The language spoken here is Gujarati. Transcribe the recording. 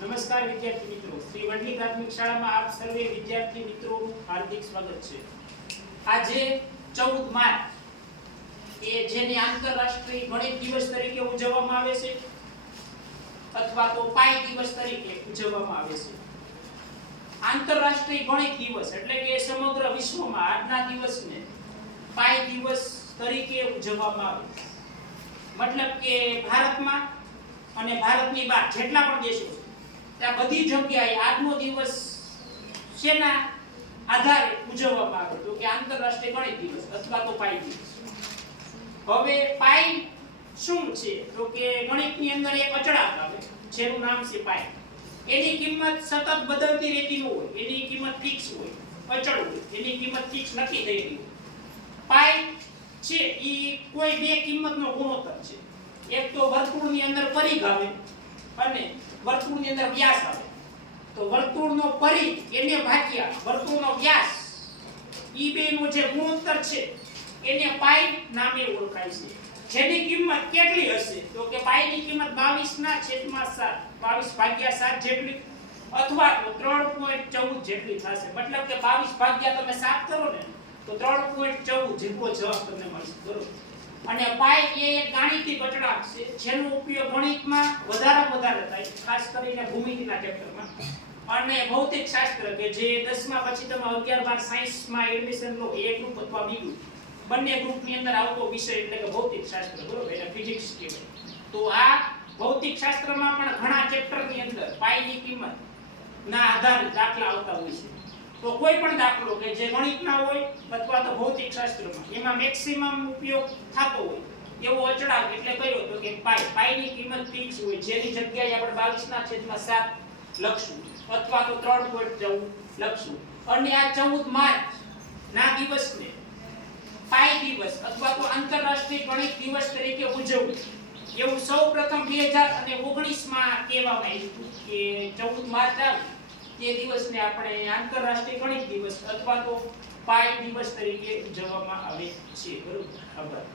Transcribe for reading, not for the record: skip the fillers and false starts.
નમસ્કાર વિદ્યાર્થી મિત્રો, શ્રી વડલી પ્રાથમિક શાળામાં આપ સર્વે વિદ્યાર્થી મિત્રોનું હાર્દિક સ્વાગત છે। આજે 14 માર્ચ એ જેને આંતરરાષ્ટ્રીય ગણિત દિવસ તરીકે ઉજવવામાં આવે છે અથવા તો પાઈ દિવસ તરીકે ઉજવવામાં આવે છે। આંતરરાષ્ટ્રીય ગણિત દિવસ એટલે કે સમગ્ર વિશ્વમાં આજના દિવસને પાઈ દિવસ તરીકે ઉજવવામાં આવે છે। મતલબ કે ભારતમાં અને ભારતની બહાર જેટલા પણ દેશો છે ત્યાં બધી જગ્યાએ આજનો દિવસ શેના આધારે ઉજવવામાં આવે તો કે આંતરરાષ્ટ્રીય ગણિત દિવસ અથવા તો પાઈ દિવસ। હવે પાઈ શું છે તો કે ગણિતની અંદર એક અચળાંક આવે જેનું નામ છે પાઈ। એની કિંમત સતત બદલતી રહેતી ન હોય, એની કિંમત ફિક્સ હોય, અચળ હોય, એની કિંમત ફિક્સ નક્કી થયેલી હોય। પાઈ છે ઈ કોઈ બે કિંમતનો ગુણોત્તર છે। એક તો વર્તુળની અંદર પરિઘ આવે અને વર્તુળની અંદર વ્યાસ આવે। તો વર્તુળનો પરિઘ એને ભાગ્યા વર્તુળનો વ્યાસ ઈ બેનો જે ગુણોત્તર છે એને પાઈ નામે ઓળખાય છે। જેની કિંમત કેટલી હશે તો કે પાઈની કિંમત 22/7 22/7 જેટલી અથવા તો 3.14 જેટલી થશે। મતલબ કે 22 તમે 7 કરો ને તો 3.14 જેટલો જવાબ તમને મળશે, બરોબર। અને પાઈ એ એક ગાણિતિક અચળાંક છે જેનો ઉપયોગ ગણિતમાં વધારે થાય, ખાસ કરીને ભૂમિતિના ચેપ્ટરમાં અને ભૌતિક શાસ્ત્ર કે જે 10મા પછી તમે 11-12 સાયન્સમાં એડમિશન લો એ ગ્રુપ અથવા બી ગ્રુપ બંને ગ્રુપની અંદર આવતો વિષય એટલે કે ભૌતિક શાસ્ત્ર, બરોબર, એટલે ફિઝિક્સ કહેવાય। તો આ ભૌતિક શાસ્ત્રમાં પણ ઘણા ચેપ્ટરની અંદર પાઈની કિંમત ના આધારે દાખલા આવતા હોય છે। તો કોઈ પણ દાખલો કે જે ગણિતના હોય અથવા તો ભૌતિક શાસ્ત્રમાં એમાં મેક્સિમમ ઉપયોગ થતો હોય એવો અચળાંક એટલે કયો તો કે પાઈની કિંમત ફિક્સ હોય જેની જગ્યાએ આપણે 22/7 લખશું અથવા તો 3.14 લખશું। અને આ 14 માર્ચ ના દિવસને પાઈ દિવસ અથવા તો આંતરરાષ્ટ્રીય ગણિત દિવસ તરીકે ઉજવવું એવું સૌપ્રથમ 2019 માં કહેવામાં આવ્યું હતું કે 14 માર્ચ આવે તે દિવસને આપણે આંતરરાષ્ટ્રીય ગણિત દિવસ અથવા તો પાઈ દિવસ તરીકે ઉજવવામાં આવે છે, બરોબર। આભાર।